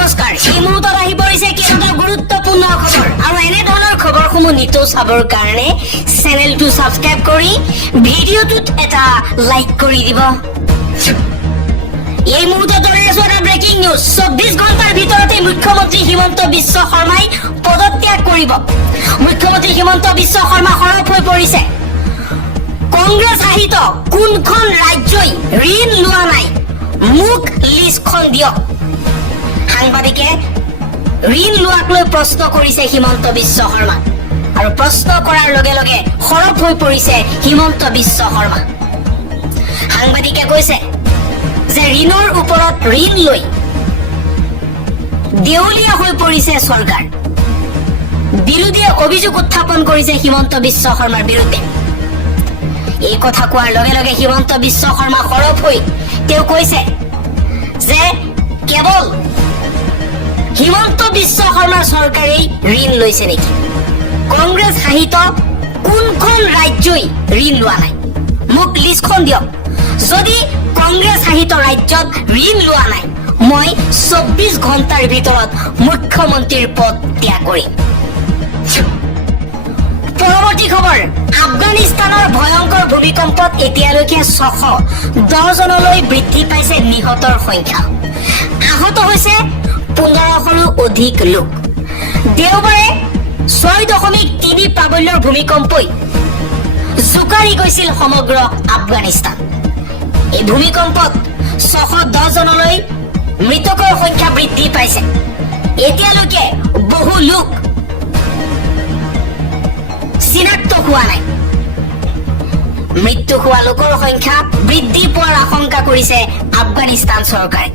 নমস্কাৰ এই মুহূৰ্তত আহি পৰিছে কেইটা গুৰুত্বপূৰ্ণ খবৰ আৰু এনে ধৰণৰ খবৰসমূহ নিতৌ চাবৰ কাৰণে চেনেলটো সাবস্ক্ৰাইব কৰি ভিডিঅ'টোত এটা লাইক কৰি দিব এই মুহূৰ্তত ৰৈছো এটা ব্ৰেকিং নিউজ 24 ঘণ্টাৰ ভিতৰতে মুখ্যমন্ত্ৰী হিমন্ত বিশ্ব শৰ্মাই পদত্যাগ কৰিব মুখ্যমন্ত্ৰী হিমন্ত বিশ্ব শৰ্মা হৰপ হৈ পৰিছে কংগ্ৰেছ শাসিত কোনখন ৰাজ্যই ঋণ লোৱা নাই মুখ লিষ্টখন দিয়ক সাংবাদিকে ঋণ লোৱাক লৈ প্ৰশ্ন কৰিছে হিমন্ত বিশ্ব শৰ্মা আৰু প্ৰশ্ন কৰাৰ লগে লগে হৰপ হৈ পৰিছে হিমন্ত বিশ্ব শৰ্মা সাংবাদিকে কৈছে যে ঋণৰ ওপৰত ঋণ লৈ দেউলীয়া হৈ পৰিছে চৰকাৰ বিৰোধীয়ে অভিযোগ উত্থাপন কৰিছে হিমন্ত বিশ্ব শৰ্মাৰ বিৰুদ্ধে এই কথা কোৱাৰ লগে লগে হিমন্ত বিশ্ব শৰ্মা হৰপ হৈ তেওঁ কৈছে যে কেৱল হিমন্ত বিশ্ব শৰ্মাৰ চৰকাৰে ঋণ লৈছে নেকি কংগ্ৰেছ শাসিত কোনখন ৰাজ্যই ঋণ লোৱা নাই মোক লিষ্টখন দিয়ক যদি কংগ্ৰেছ শাসিত ৰাজ্যত ঋণ লোৱা নাই মই 24 ঘণ্টাৰ ভিতৰত মুখ্যমন্ত্ৰীৰ পদ ত্যাগ কৰিম পৰৱৰ্তী খবৰ আফগানিস্তানৰ ভয়ংকৰ ভূমিকম্পত এতিয়ালৈকে 610 জনলৈ বৃদ্ধি পাইছে নিহতৰ সংখ্যা আহত হৈছে 1500ৰো অধিক লোক দেওবাৰে 6.3 প্ৰাবল্যৰ ভূমিকম্পই জোকাৰি গৈছিল সমগ্ৰ আফগানিস্তান এই ভূমিকম্পত 610 জনলৈ মৃতকৰ সংখ্যা বৃদ্ধি পাইছে এতিয়ালৈকে বহু লোক চিনাক্ত হোৱা নাই মৃত্যু হোৱা লোকৰ সংখ্যা বৃদ্ধি পোৱাৰ আশংকা কৰিছে আফগানিস্তান চৰকাৰে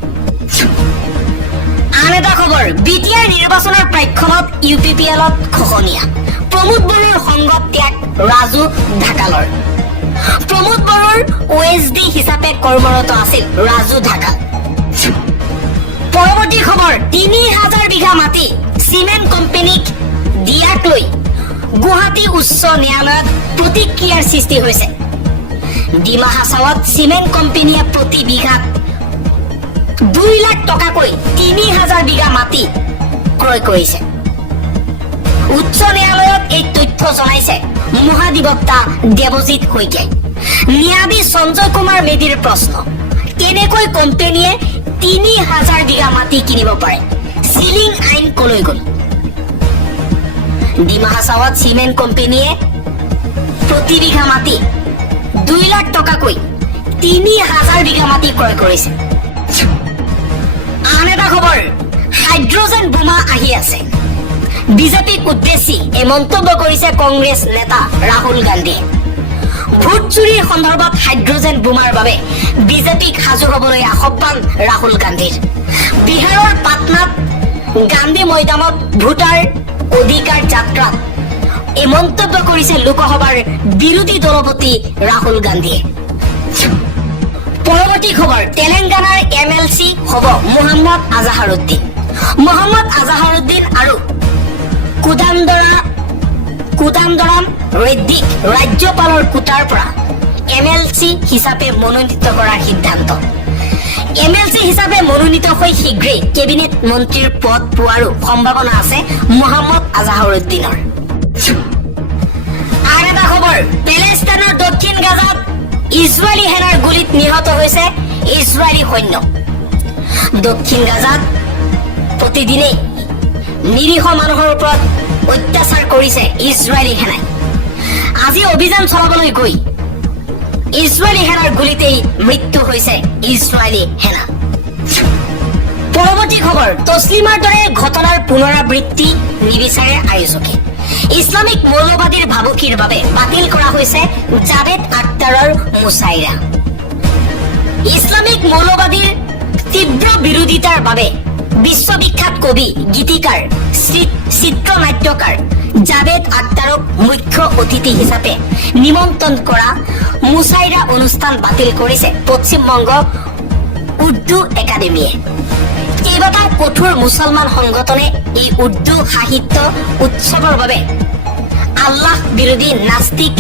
আন এটা খবৰ বিটিআৰ নিৰ্বাচনৰ প্ৰাক্ষণত ইউপিপিএলত খহনীয়া প্ৰমোদ বড়োৰ সংগত ত্যাগ ৰাজু ঢাকালৰ প্ৰমোদ বড়োৰ ওএছডি হিচাপে কৰ্মৰত আছিল ৰাজু ঢাকাল পৰৱৰ্তী খবৰ 3000 বিঘা মাটি চিমেণ্ট কোম্পানীক দিয়াক লৈ গুৱাহাটী উচ্চ ন্যায়ালয়ত প্ৰতিক্ৰিয়াৰ সৃষ্টি হৈছে ডিমা হাছাওত চিমেণ্ট কোম্পানীয়ে প্ৰতি বিঘাত 2 লাখ টকাকৈ 3000 বিঘা মাটি ক্ৰয় কৰিছে উচ্চ ন্যায়ালয়ত এই তথ্য জনাইছে মহাধিবক্তা দেৱজিৎ শইকীয়া ন্যায়াধীশ সঞ্জয় কুমাৰ মেধিৰ প্ৰশ্ন কেনেকৈ কোম্পানীয়ে 3000 বিঘা মাটি কিনিব পাৰে সিলিং আইন কলৈ গ'ল ডিমা হাছাওত চিমেণ্ট কোম্পানীয়ে প্ৰতি বিঘা মাটি 2 লাখ টকাকৈ 3000 বিঘা মাটি ক্ৰয় কৰিছে আন এটা খবৰ হাইড্ৰজেন বোমা আহি আছে বিজেপিক উদ্দেশ্যি এই মন্তব্য কৰিছে কংগ্ৰেছ নেতা ৰাহুল গান্ধীয়ে ভোট চুৰিৰ সন্দৰ্ভত হাইড্ৰজেন বোমাৰ বাবে বিজেপিক সাজু হ'বলৈ আহ্বান ৰাহুল গান্ধীৰ বিহাৰৰ পাটনাত গান্ধী ময়দানত ভোটাৰ অধিকাৰ যাত্ৰাত এই মন্তব্য কৰিছে লোকসভাৰ বিৰোধী দলপতি ৰাহুল গান্ধীয়ে পৰৱৰ্তী খবৰ তেলেংগানাৰ এমএলচি হ'ব মোহাম্মদ আজাহাৰুদ্দিন আৰু কুদান্দৰাম ৰেড্ডিক ৰাজ্যপালৰ কোটাৰ পৰা এমএলচি হিচাপে মনোনীত কৰাৰ সিদ্ধান্ত এমএলচি হিচাপে মনোনীত হৈ শীঘ্ৰেই কেবিনেট মন্ত্ৰীৰ পদ পোৱাৰো সম্ভাৱনা আছে মোহাম্মদ আজাহাৰুদ্দিনৰ আন এটা খবৰ পেলেষ্টাইনৰ দক্ষিণ গাজাত ইজৰাইলী সেনাৰ গুলীত নিহত হৈছে ইজৰাইলী সৈন্য দক্ষিণ গাজাত প্ৰতিদিনে নিৰীহ মানুহৰ ওপৰত অত্যাচাৰ কৰিছে ইজৰাইলী সেনাই আজি অভিযান চলাবলৈ গৈ ইজৰাইলী সেনাৰ গুলীতেই মৃত্যু হৈছে ইজৰাইলী সেনা পৰৱৰ্তী খবৰ তছলিমাৰ দৰে ঘটনাৰ পুনৰাবৃত্তি নিবিচাৰে আয়োজকে ইছলামিক মৌলবাদীৰ ভাবুকিৰ বাবে বাতিল কৰা হৈছে জাভেদ আখতাৰৰ মুছাইৰা ইছলামিক মৌলবাদীৰ তীব্ৰ বিৰোধিতাৰ বাবে বিশ্ববিখ্যাত কবি গীতিকাৰ চিত্ৰনাট্যকাৰ জাভেদ আখতাৰক মুখ্য অতিথি হিচাপে নিমন্ত্ৰণ কৰা মুছাইৰা অনুষ্ঠান বাতিল কৰিছে পশ্চিমবংগ উৰ্দু একাডেমীয়ে কেইবাটাও কঠোৰ মুছলমান সংগঠনে এই উৰ্দু সাহিত্য উৎসৱৰ বাবে আল্লাহ বিৰোধী নাস্তিক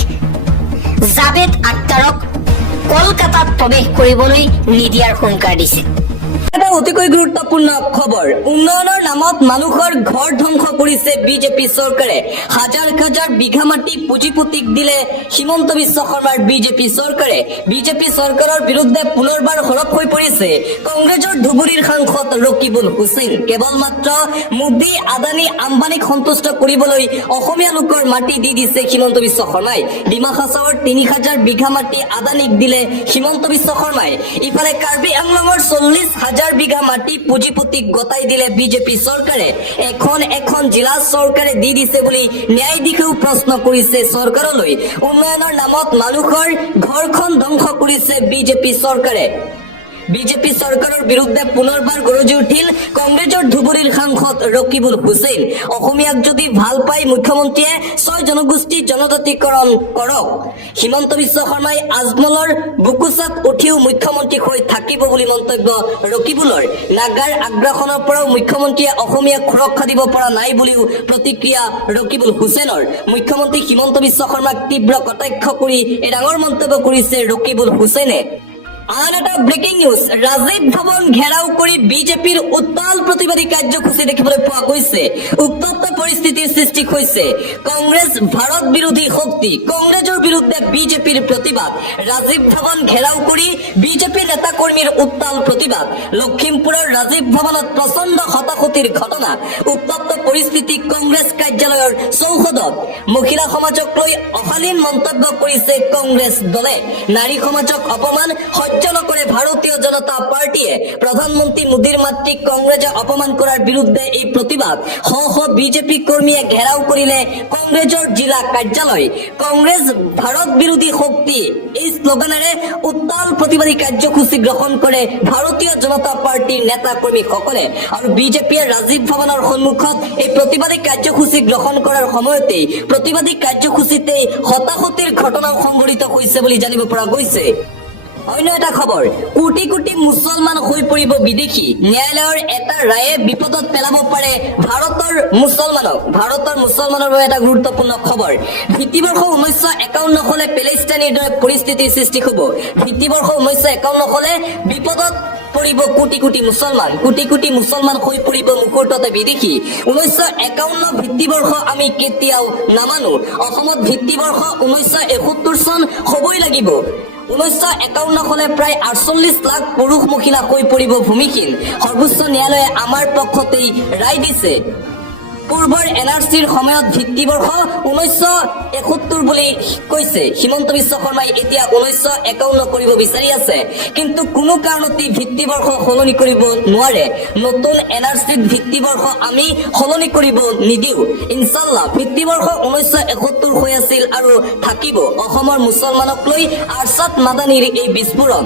জাভেদ আখতাৰক কলকাতাত প্ৰৱেশ কৰিবলৈ নিদিয়াৰ হুংকাৰ দিছে অতিকৈ গুৰুত্বপূৰ্ণ খবৰ। উন্নয়নৰ নামত মানুহৰ ঘৰ ধ্বংস কৰিছে বিজেপি চৰকাৰে। হাজাৰ হাজাৰ বিঘা মাটি পুঁজিপতিক দিলে হিমন্ত বিশ্ব শৰ্মাৰ বিজেপি চৰকাৰে। বিজেপি চৰকাৰৰ বিৰুদ্ধে পুনৰবাৰ সৰব হৈ পৰিছে কংগ্ৰেছৰ ধুবুৰীৰ সাংসদ ৰকিবুল হুছেইন। কেৱল মাত্ৰ মোদী, আদানী, আম্বানীক সন্তুষ্ট কৰিবলৈ অসমীয়া লোকৰ মাটি দি দিছে হিমন্ত বিশ্ব শৰ্মাই। ডিমা হাছাওৰ ৩০০০ বিঘা মাটি আদানীক দিলে হিমন্ত বিশ্ব শৰ্মাই। ইফালে কাৰ্বি আংলঙৰ ৪০,০০০ বিঘা মাটি পুঁজিপতিক গতাই দিলে বিজেপি চৰকাৰে। এখন জিলা চৰকাৰে দি দিছে বুলি ন্যায়াধীশেও প্ৰশ্ন কৰিছে চৰকাৰলৈ। উন্নয়নৰ নামত মানুহৰ ঘৰখন ধ্বংস কৰিছে বিজেপি চৰকাৰে। বিজেপি চৰকাৰৰ বিৰুদ্ধে পুনৰবাৰ গৰজি উঠিল কংগ্ৰেছৰ ধুবুৰীৰ সাংসদ ৰকিবুল হুছেইন। অসমীয়াক যদি ভাল পাই মুখ্যমন্ত্ৰীয়ে ৬ জনগোষ্ঠী জনজাতিকৰণ কৰক। হিমন্ত বিশ্ব শৰ্মাই আজমলৰ বুকুচাত উঠিও মুখ্যমন্ত্ৰী হৈ থাকিব বুলি মন্তব্য ৰকিবুলৰ। নাগাৰ আগ্ৰাসনৰ পৰাও মুখ্যমন্ত্ৰীয়ে অসমীয়াক সুৰক্ষা দিব পৰা নাই বুলিও প্ৰতিক্ৰিয়া ৰকিবুল হুছেইনৰ। মুখ্যমন্ত্ৰী হিমন্ত বিশ্ব শৰ্মাক তীব্ৰ কটাক্ষ কৰি এই ডাঙৰ মন্তব্য কৰিছে ৰকিবুল হুছেইনে। আন এটা ব্ৰেকিং নিউজ, ৰাজীৱ ভৱন ঘেৰাও কৰি বিজেপিৰ উত্তাল প্ৰতিবাদী কাৰ্যসূচী দেখিবলৈ পোৱা গৈছে। উত্তপ্ত পৰিস্থিতিৰ সৃষ্টি হৈছে। কংগ্ৰেছ ভাৰত বিৰোধী শক্তি, কংগ্ৰেছৰ বিৰুদ্ধে বিজেপিৰ প্ৰতিবাদ। ৰাজীৱ ভৱন ঘেৰাও কৰি বিজেপি নেতা কৰ্মীৰ উত্তাল প্ৰতিবাদ। লখিমপুৰৰ ৰাজীৱ ভৱনত প্ৰচণ্ড হতাহতিৰ ঘটনা। উত্তপ্ত পৰিস্থিতি কংগ্ৰেছ কাৰ্যালয়ৰ চৌহদত। মহিলা সমাজক লৈ অশালীন মন্তব্য কৰিছে কংগ্ৰেছ দলে। নাৰী সমাজক অপমান সহ্য নকৰে ভাৰতীয় জনতা পাৰ্টীয়ে। প্ৰধানমন্ত্ৰী মোদীৰ মাতৃক কংগ্ৰেছে অপমান কৰাৰ বিৰুদ্ধে এই প্ৰতিবাদ। শ বিজেপি কৰ্মীয়ে ঘেৰাও কৰিলে কংগ্ৰেছৰ জিলা কাৰ্যালয়। কংগ্ৰেছ ভাৰত বিৰোধী শক্তি এই শ্লোগানেৰে উত্তাল প্ৰতিবাদী কাৰ্যসূচী গ্ৰহণ কৰে ভাৰতীয় জনতা পাৰ্টীৰ নেতা কৰ্মীসকলে। আৰু বিজেপিয়ে ৰাজীৱ ভৱনৰ সন্মুখত এই প্ৰতিবাদী কাৰ্যসূচী গ্ৰহণ কৰাৰ সময়তেই প্ৰতিবাদী কাৰ্যসূচীতেই হতাহতিৰ ঘটনাও সংঘটিত হৈছে বুলি জানিব পৰা গৈছে। অন্য এটা খবৰ, কোটি কোটি মুছলমান হৈ পৰিব বিদেশী। ন্যায়ালয়ৰ এটা ৰায়ে বিপদত পেলাব পাৰে ভাৰতৰ মুছলমানৰ বাবে এটা গুৰুত্বপূৰ্ণ খবৰ। ভিত্তিবৰ্ষ 1951 হলে পেলেষ্টাইনৰ দৰে পৰিস্থিতিৰ সৃষ্টি হ'ব। ভিত্তিবৰ্ষ 1951 হলে বিপদত পৰিব কোটি কোটি মুছলমান হৈ পৰিব মুহূৰ্ততে বিদেশী। 1951 ভিত্তিবৰ্ষ আমি কেতিয়াও নামানো। অসমত ভিত্তিবৰ্ষ 1971 চন হ'বই লাগিব। 1951 হলে প্ৰায় 48 লাখ পুৰুষ মহিলা হৈ পৰিব ভূমিহীন। সৰ্বোচ্চ ন্যায়ালয়ে আমাৰ পক্ষতেই ৰায় দিছে। পূৰ্বৰ NRCৰ সময়ত ভিত্তিবৰ্ষ 1971 বুলি কৈছে হিমন্ত বিশ্ব শৰ্মাই। এতিয়া 1951 কৰিব বিচাৰি আছে, কিন্তু কোনো কাৰণতেই ভিত্তিবৰ্ষ সলনি কৰিব নোৱাৰে। নতুন NRCত ভিত্তিবৰ্ষ আমি সলনি কৰিব নিদিও। ইনশাল্লাহ ভিত্তিবৰ্ষ 1971 হৈ আছিল আৰু থাকিব। অসমৰ মুছলমানক লৈ আৰছাদ মাদানীৰ এই বিস্ফোৰণ।